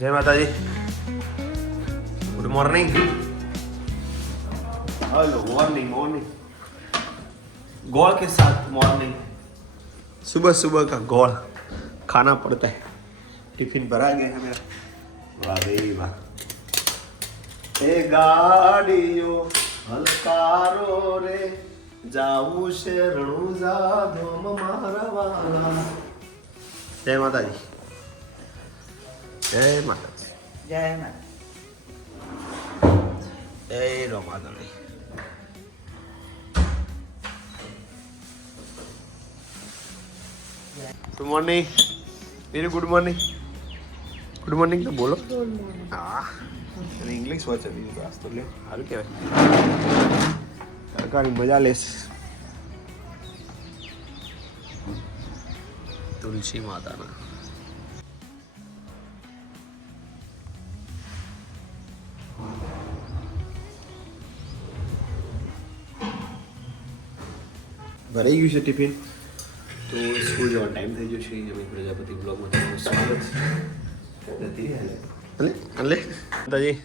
जय माता जी। Good morning. Hello morning morning. Goal के साथ मॉर्निंग। सुबह सुबह का गोल खाना पड़ता है। टिफिन भरा गया है मेरा। वाह भाई वाह। ए गाड़ियों हलकारो रे जाऊ शरणु जाधो मारा वाला। जय माता जी। जय माता जी। જય માતા. जय रो माता जी। गुड मॉर्निंग मेरी गुड मॉर्निंग। गुड मॉर्निंग तो बोलो। हाँ इंग्लिश वाचन क्लास तो ले हाल के सरकारी मजा लेस। तुलसी माता ना ભરાઈ ગયું છે ટિફિન તો સ્કૂલ જવાનો ટાઈમ થઈ ગયો છે. અમે પ્રજાપતિ બ્લોગમાં તમારું સ્વાગત છે. નથી હાલે હાલે દાદાજી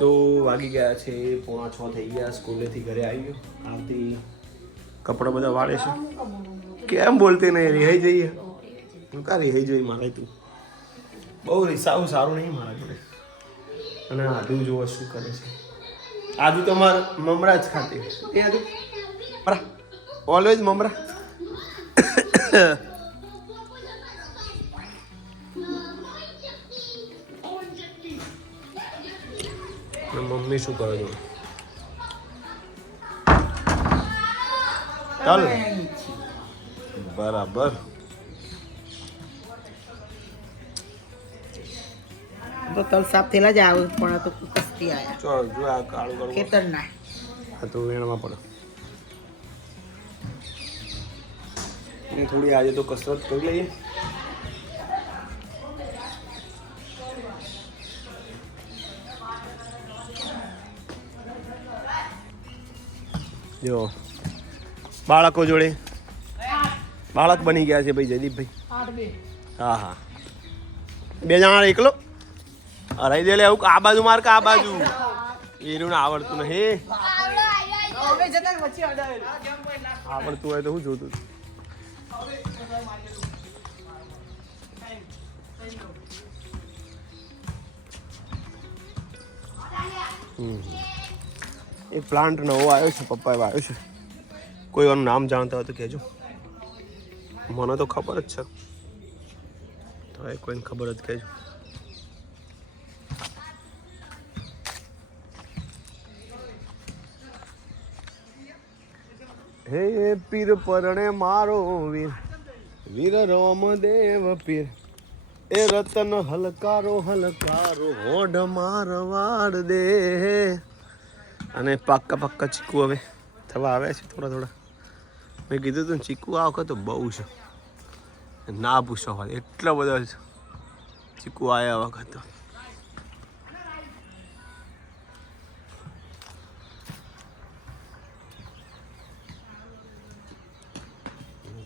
તો વાગી ગયા છે 5:45 થઈ ગયા. સ્કૂલેથી ઘરે આવી ગયો. આરતી કપડાં બધા વાળે છે. કેમ બોલતી નહીં રિહાઈ જઈએ. હું કા રિહાઈ જઈ મારે તું બહુ રિસાવું સારું નહીં મારા જોડે. અને આદુ જોવો શું કરે છે. આદુ તો મારે મમરા જ ખાતી એ આદુ ઓલવેઝ મમરા. મમ્મી શું કરે છે. ચાલ બરાબર. તો તલ સાફ થયેલા જ આવે પણ આ તો કસ્તી આયા ચાલ જો આ કાળું કાળું ખેતરના આ તો વેણમાં પડે. એ થોડી આજે તો કસરત કરી લઈએ. જો બાળકો જોડે બાળક બની ગયા છે ભાઈ જયદીપભાઈ. હા હા 2 જણા એકલો હરાઈ દે લે. આવું આ બાજુ માર કે આ બાજુ એનું આવડતું નહીં. આવડતું હોય તો હું જોતું. એક પ્લાન્ટ નવો આવ્યો છે. પપ્પાએ આવ્યો છે. કોઈ એનું નામ જાણતા હોય તો કહેજો. મને તો ખબર જ છે તો એ કોઈને ખબર જ કહેજો. હે પીર પરણે મારો વીર વીર રામદેવ પીર એ રતન હલકારો હલકારો હોડ મારવાડ દે. અને પાક્કા પાક્કા ચીકુ હવે થવા આવ્યા છે થોડા થોડા. મેં કીધું તું ચીકુ આ વખત તો બહુ છે. ના પૂછો હોય એટલા બધા છે ચીકુ આવ્યા વખત તો.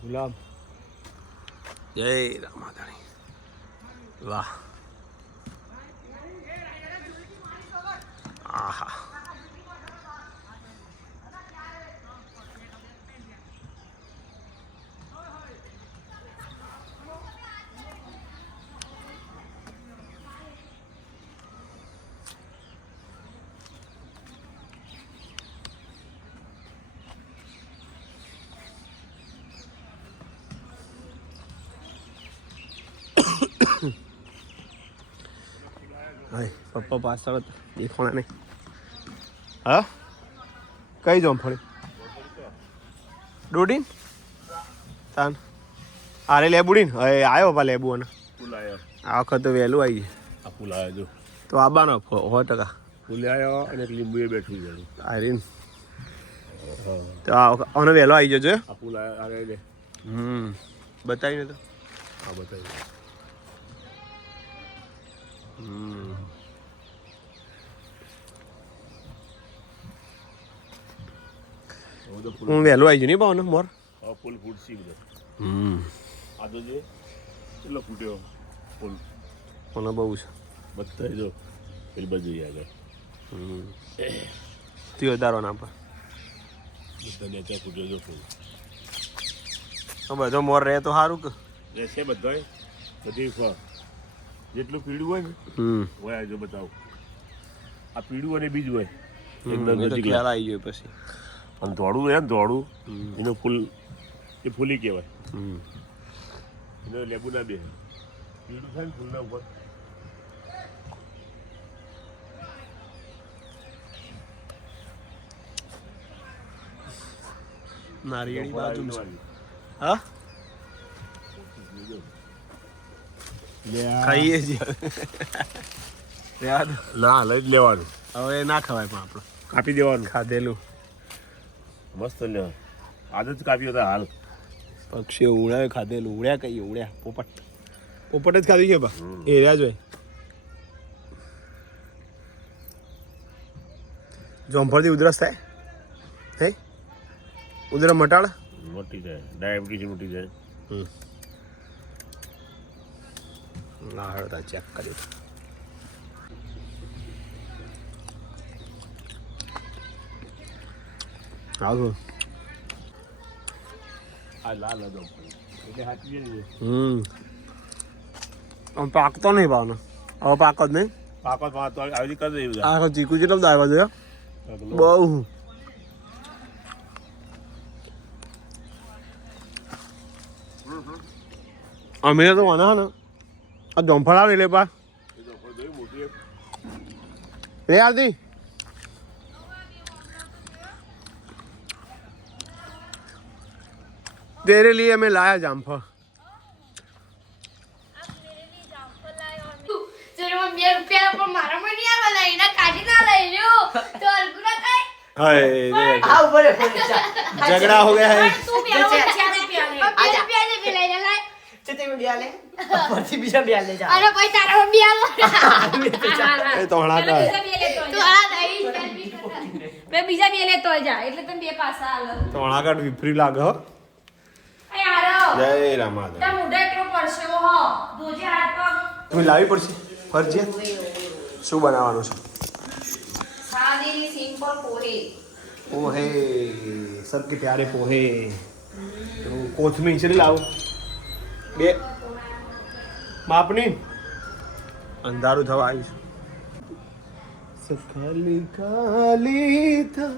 ગુલાબ જય રામાધાણી. વાહ આહા. હાય પપ્પા પાછળ દેખવાના નહીં. હા કઈ જોમફળી ડોડીન તાન આરે લેબુડીન હવે આવ્યો પપ્પા લેબુ. અને આ વખત તો વહેલું આવી ગયું. આ પુલ આવ્યો જો તો આબાનો 100%. પુલે આવ્યો અને એક લીંબુએ બેઠું ગયું. આરીન તો આનો વહેલો આવી જજો. આ પુલ આવે છે. બતાવીને તો હા બતાવી. હું વહેલો આવી ગયું નહીં ભાવને મોર. પુલ ફૂટશી બધા. હમ આ તો જે કેટલો ફૂટ્યો પુલ મને બહુ છે બધા જો પેલી બાજુ આગળ તી વધારો ના પર બધા નેચા કૂટો જો ફૂલ બધો મોર રહે તો સારું કે રહેશે બધા બધી જેટલું પીળું હોય ને હોય જો બતાવું આ પીળું અને બીજું હોય એકદમ નજીક ખ્યાલ આવી ગયો પછી અને ધોળું હોય ને ધોળું એનું ફૂલ એ ફૂલી કહેવાય એનો લેબુ ના બે પીળું થાય ને ફૂલના ઉપર નારિયેળી બાજુ હા ખાઈએ છીએ યાદ ના લઈ જ લેવાનું હવે ના ખવાય પણ આપણે કાપી દેવાનું ખાધેલું મસ્ત લે આજ જ કાપ્યો હતા હાલ પક્ષીઓ ઉડ્યા ખાધેલું ઉડ્યા કહીએ ઉડ્યા પોપટ પોપટ જ ખાધી છે બા એ રહ્યા જ હોય જોંફળથી ઉધરસ થાય હે ઉધર મટાડ મોટી જાય ડાયાબિટીસ મોટી જાય ના હળતા ચેક કર્યું આવું આ લાલ હતો એટલે હાચવી ને આમ પાકતો નહીં ભાવનો હવે પાક જ નહીં પાકો તો આવી કરી દે આ ચીકુ જેટલો બધા આવ્યા છે બહુ અમે તો વાના ને આ જોંફળ આવે એટલે પા રે આરતી तेरे लिए मैं लाया जामफल झगड़ा हो गया है तोहड़ा का બીજા બે લેતો જા એટલે તમે બે પાસા આલો तोहड़ा का विपरी लाग हो जय रामाधव તા મુઢા એટલો પડશે હો દોજે હાથ પગ તું લાવી પડશે ફરજિયાત શું બનાવવાનું છે સાદી સિમ્પલ પોહે પોહે सबके प्यारे पोहे तो कोथमीर चली लाओ બે માપની અંધારું થવા આવ્યું છે ખાલી ખાલી થા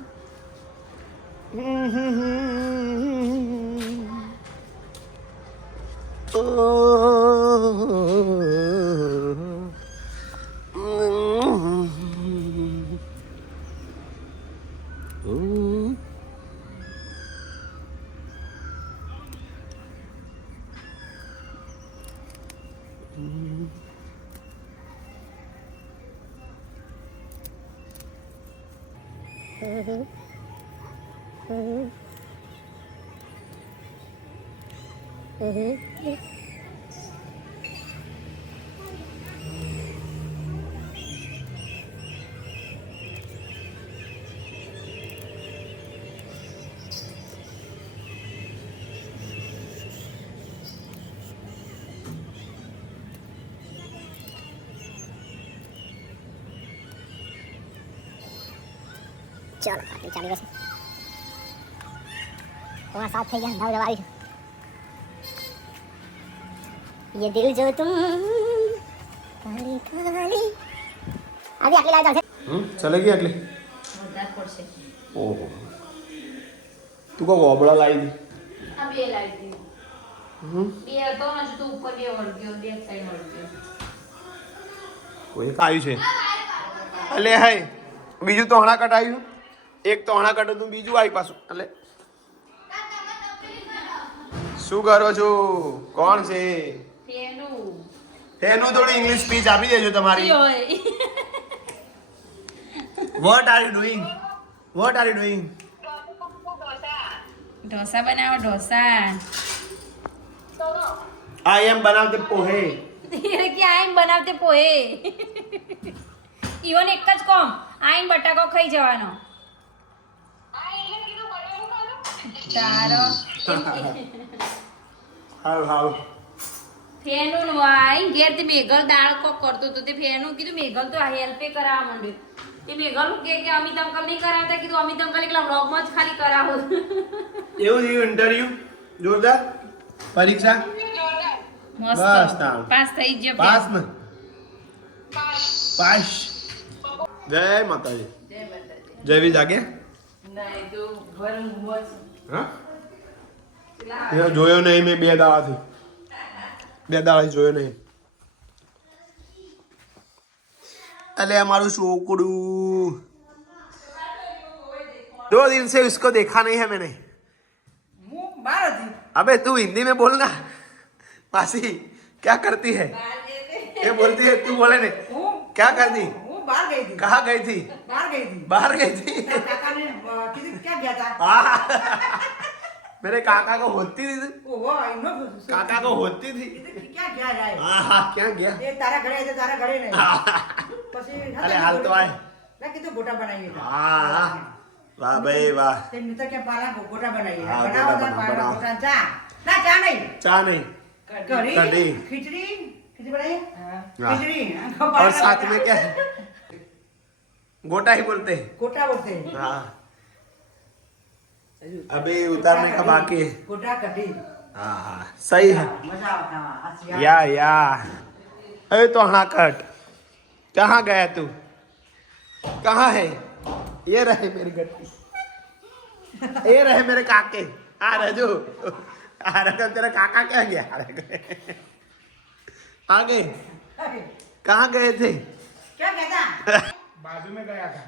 चलो आगे चाली बस वहाँ साथ થઈ ગયા ભાવ રવારી ये दिल जो तुम काली काली आधी आटલી લાય ચાલશે ચલેગી આટલી વધારે પડશે ઓહો તું કો ગોબળા લાવી દી આ બે લાવી દી બે હતો ને તો ઉપર બે વળગ્યો બે સાઈડ વળગ્યો કોઈ આવ્યું છે અલે હાય બીજું તોહણા કટ આવ્યું એક તોહણા કટ હતું બીજું આવી પાછું એટલે શું કરો છો કોણ છે એનું થોડી ઇંગ્લિશ સ્પીચ આપી દેજો તમારી what are you doing dosa બનાવો ઢોસા આઈ એમ બનાવતે પોહે એ કે આઈન બનાવતે પોહે ઈવન એક જ કોમ આઈન બટાકો ખાઈ જવાનો તારો હાવ હાવ ફેનું વાય ઘેર તે મેઘલ દાળ કોક કરતો તો તે ફેનું કીધું મેઘલ તો હેલ્પે કરાવવા માંડ્યો તે મેઘલ કે અમિત અંકલ નહીં કરાવતા કીધું અમિત અંકલ એકલા વ્લોગમાં જ ખાલી કરાવો એવું થયું ઇન્ટરવ્યુ જોરદાર પરીક્ષા બસ તાવ પાસ થઈ ગયો પાસ ને પાસ જય માતાજી જયવી જાગે હા એ જોયો નહીં મેં 2 દાડાથી જોયો નહીં अले हमारू छोकड़ू 2 दिन से उसको देखा नहीं है मैंने अबे तू हिंदी में बोलना मासी क्या करती है ये बोलती है तू बोले नहीं क्या करती कहाँ गई थी बाहर गई थी मेरे काका को होती थी काका को होती थी क्या गया अरे हाल तो आए वाह भाई वाह चा नहीं कढ़ी और साथ में क्या है गोटा ही बोलते हैं हाँ अभी उतारने का बाकी है हाँ हाँ सही है या अरे तो हाँ कट कहाँ गया तू कहाँ है ये रहे मेरी गट्टी ये रहे मेरे काके आ रहे जो आ रहे तेरा काका क्या गया आगे कहाँ गए थे क्या कहता बाजू में गया था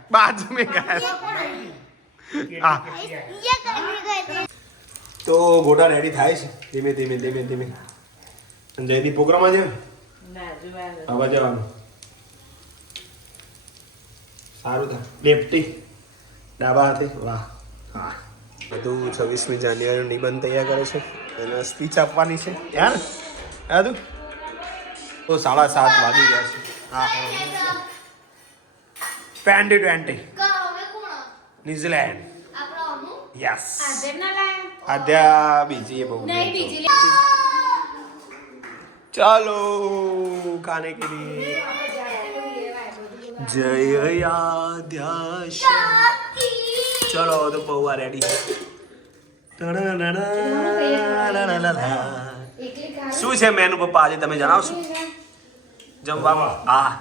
તો ગોટા રેડી થાય છે ધીમે ધીમે જયદીપ પ્રોગ્રામમાં છે આવા જવાનું સારું થાય લેફ્ટી ડાબા હાથે વાહ હા બધું 26મી જાન્યુઆરીનો નિબંધ તૈયાર કરે છે એને સ્પીચ આપવાની છે યાર યાદું તો 7:30 વાગી ગયા છે હા 2020 ન્યુઝીલેન્ડ यस आद्या बिजी है बहु नहीं बिजी चलो खाने के लिए जय आद्या चलो तो बहुआ रेडी શું છે મેનુ પપ્પા આજે તમે જણાવશો જમવામાં હા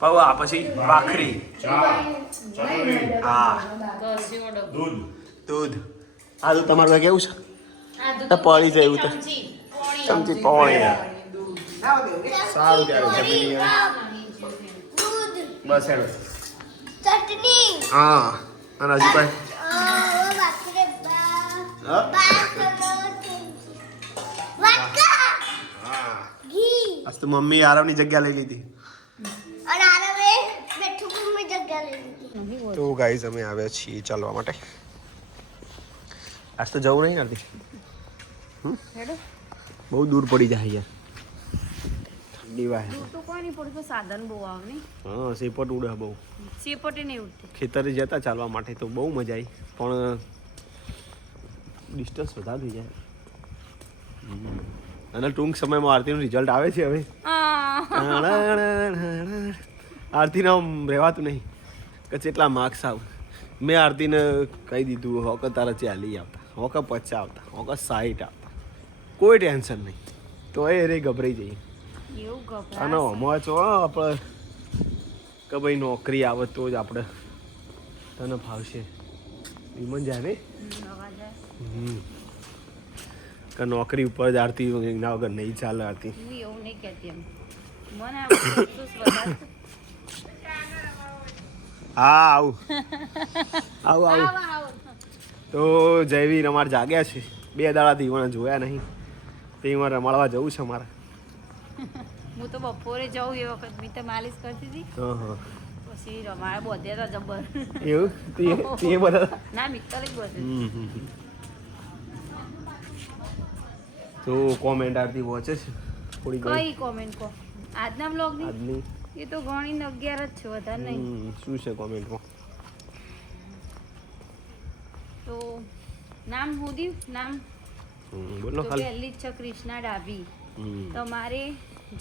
પૌવા પછી ભાખરી હા દૂધ આ તો તમારું કેવું છે પડી જાય એવું તો ચમચી પાણી સારું ત્યારે જમી લઈએ બસ એમ चटनी હા અને હજુ કઈ આજ તો મમ્મી આરામની જગ્યા લઈ લીધી તો ગાઈઝ અમે આવ્યા છીએ ચાલવા માટે આજ તો જવું નહીં કરતી બહુ દૂર પડી જાય યાર ઠંડી વાય તો કોઈ નહીં પડતું સાધન બહુ આવે ને હા સેપટ ઉડે બહુ સેપટે નહીં ઉડતી ખેતરે જતા ચાલવા માટે તો બહુ મજા આવી પણ ડિસ્ટન્સ વધારે થઈ જાય અને ટૂંક સમયમાં આરતીનું રિઝલ્ટ આવે છે હવે આરતીને રહેવાતું નહીં કે કેટલા માર્ક્સ આવ મેં આરતીને કહી દીધું હોક તારા 40 આવતા હોક 50 આવતા હોક 60 આવતા કોઈ ટેન્શન નહીં તો એ રે ગભરાઈ જઈએ અને આમાં છો આપણે કે ભાઈ નોકરી આવે તો જ આપણે તને ફાવશે વિમન જાય ને કે નોકરી ઉપર જ આરતી એના વગર નહીં ચાલે આરતી એવું નહીં કહેતી એમ મને અફસોસ વધારે હા આવું તો જયવીર અમારે જાગ્યા છે 2 દાડાથી મને જોયા નહીં તે મારે રમાડવા જવું છે અમારે હું તો બપોરે જાઉં એ વખત મેં તો માલિશ કરતી હતી પછી રમાડે બોધ્યા હતા જબર એવું તે બધા ના મિત્તલ જ બોધે તો કોમેન્ટ આરતી વોચે છે થોડી કઈ કોમેન્ટ કો આજના બ્લોગની આજની એ તો ગણી 11 જ છે વધારે નહીં શું છે કોમેન્ટમાં તો નામ હોદી નામ બોલો તો ખાલી પહેલી જ છે કૃષ્ણા ડાભી તમારે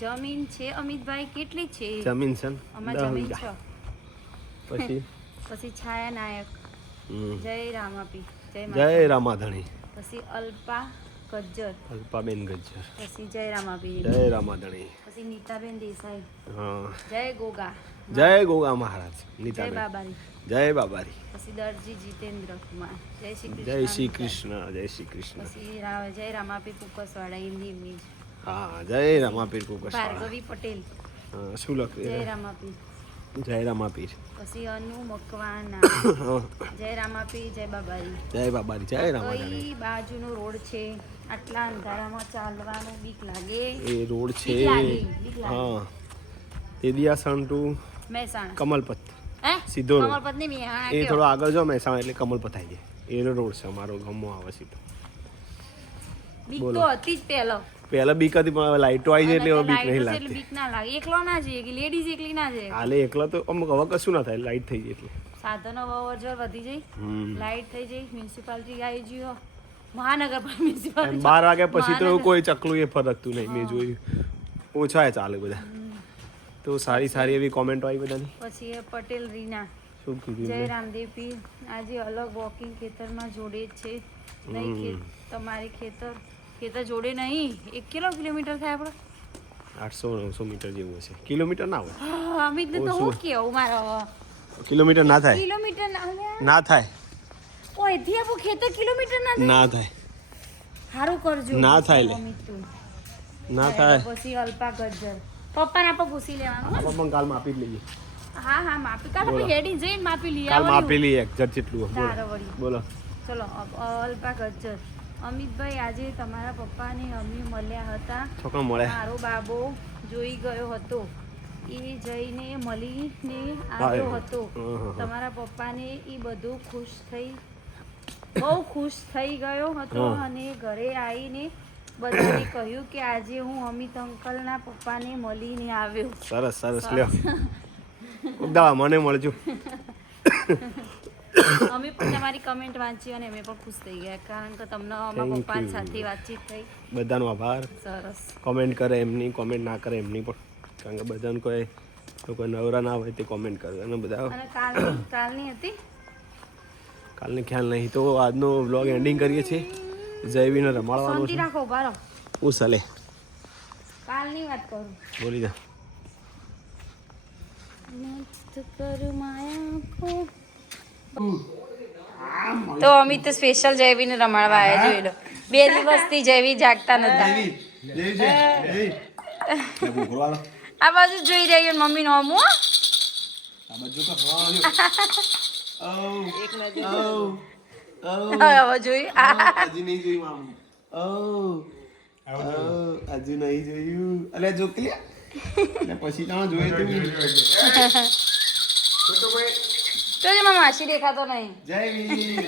જમીન છે અમિતભાઈ કેટલી છે? જમીન છે ને અમાર 10 જમીન વીઘા. છે. પછી પછી છાયા નાયક, જય રામાપી, જય જય માતા. રામાધણી, પછી અલ્પા ગજ્જર, અલ્પાબેન ગજ્જર, પછી જય રામાપી, જય રામાધણી, પછી નીતાબેન દેસાઈ, હા, જય ગોગા, જય ગોગા મહારાજ, જય નીતાબેન, બાબારી, જય બાબારી, પછી દરજી જીતેન્દ્ર કુમાર, જય શ્રી જય શ્રી કૃષ્ણ, કૃષ્ણ, જય શ્રી કૃષ્ણ, પછી જય રામાપી કુકસવાડા એમની જ. હા, જય રામાપીર કુકસવાળા, ભાર્ગવી પટેલ, હા, શું જય લખ્યું? રામાપી, જય રામાપીર, પછી અનુ મકવાના, હા, જય રામાપી, જય બાબારી. જય બાબારી, જય રામાધણી. કઈ બાજુનો રોડ છે? આટલા અંધારામાં ચાલવાનું બીક લાગે. એ રોડ છે, બીક લાગે, બીક લાગે. હા, તેદિયાસણ ટુ મહેસાણા. કમલપત, હે? સીધો રોડ. કમલપતની મહેસાણા એ કયો? થોડો આગળ જો મહેસાણા એટલે કમલપત આવી જાય. એ રોડ છે અમારો ગામમાં આવે સીધો. બીક બોલો. તો હતી જ પહેલો. પહેલા બીક હતી પણ હવે લાઈટો આવી જાય એટલે હવે બીક નહીં લાઈટો છે એટલે લાગતી. બીક ના લાગે. એકલો ના જઈએ કે લેડીઝ એકલી ના જાય. હાલે એકલા તો અમુક હવે કશું ના થાય લાઈટ થઈ જાય એટલે. સાધનો અવરજવર વધી જાય, હમ. લાઈટ થઈ જાય, મ્યુનિસિપાલિટી આવી ગયો, મહાનગરપાલિકા મ્યુનિસિપાલિટી. 12 વાગ્યા પછી તો કોઈ ચકલું એ ફરકતું નહીં મેં જોયું. ઓછા ચાલે બધા. તો સારી સારી એવી કોમેન્ટો આવી બધાની. પછી એ પટેલ રીના, શું કીધું જય એમને? રામદેવ પીર, આજે અલગ વોકિંગ ખેતરમાં જોડે જ છે નહીં કે તમારી ખેતર જોડે નહીં. 1 કિલોમીટર થાય આપણે. 800-900 મીટર જેવું હશે. કિલોમીટર ના હોય. અમિતને તો હું કેવું મારો કિલોમીટર ના થાય. કિલોમીટર ના અલ્યા. ના થાય. ઓયથી આપણું ખેતર કિલોમીટર ના થાય. ના થાય. સારું કરજો. ના થાય લે. અમિત તું. ના થાય. પછી અલ્પા ગજ્જર, પપ્પાને આપણે પૂછી લેવાનું. આપણે પણ કાલ માપી જ લઈએ. હા હા માપી કાલ આપણે હેડી જઈને માપી લઈએ. કાલ માપી લઈએ એક્ઝેક્ટ જેટલું. તારો વળી. બોલો. ચલો અલ્પા ગજ્જર, અમિતભાઈ આજે તમારા પપ્પાને અમે મળ્યા હતા. છોકરા મળે. મારો બાબો જોઈ ગયો હતો, એ જઈને મળીને આવ્યો હતો. તમારા પપ્પાને એ બધું ખુશ થઈ, બહુ ખુશ થઈ ગયો હતો અને ઘરે આવીને બધાને કહ્યું કે આજે હું અમિત અંકલના પપ્પાને મળીને આવ્યો. સરસ સરસ લ્યો. ઉદાવા મને મળજો. અમે પણ તમારી કમેન્ટ વાંચી અને અમે પણ ખુશ થઈ ગયા કારણ કે તમને અમારા પપ્પા સાથે વાતચીત થઈ. બધાનો આભાર. સરસ. કોમેન્ટ કરે એમની, કોમેન્ટ ના કરે એમની પણ, કારણ કે બધાને કોઈ નવરા ના હોય તે કોમેન્ટ કરે અને બધા. અને કાલની હતી, કાલને ખ્યાલ નહીં. તો આજનો વ્લોગ એન્ડિંગ કરીએ છીએ. જયવીને રમાડવાનો શાંતિ છે. રાખો ઉભા રહો. હું સલે કાલની વાત કરું. બોલી જા. મત કર માયા કો. તો અમિત સ્પેશિયલ જયવીને રમાડવા આવ્યા, જોઈ લો. 2 દિવસથી જયવી જાગતા નતા. આ બાજુ જોઈ રહ્યો મમ્મી નો અમુ. હવે જોયું. હજુ નહીં જોયું. અલે જો પછી જોયું. તો માસી દેખાતો નહીં. જયવીર.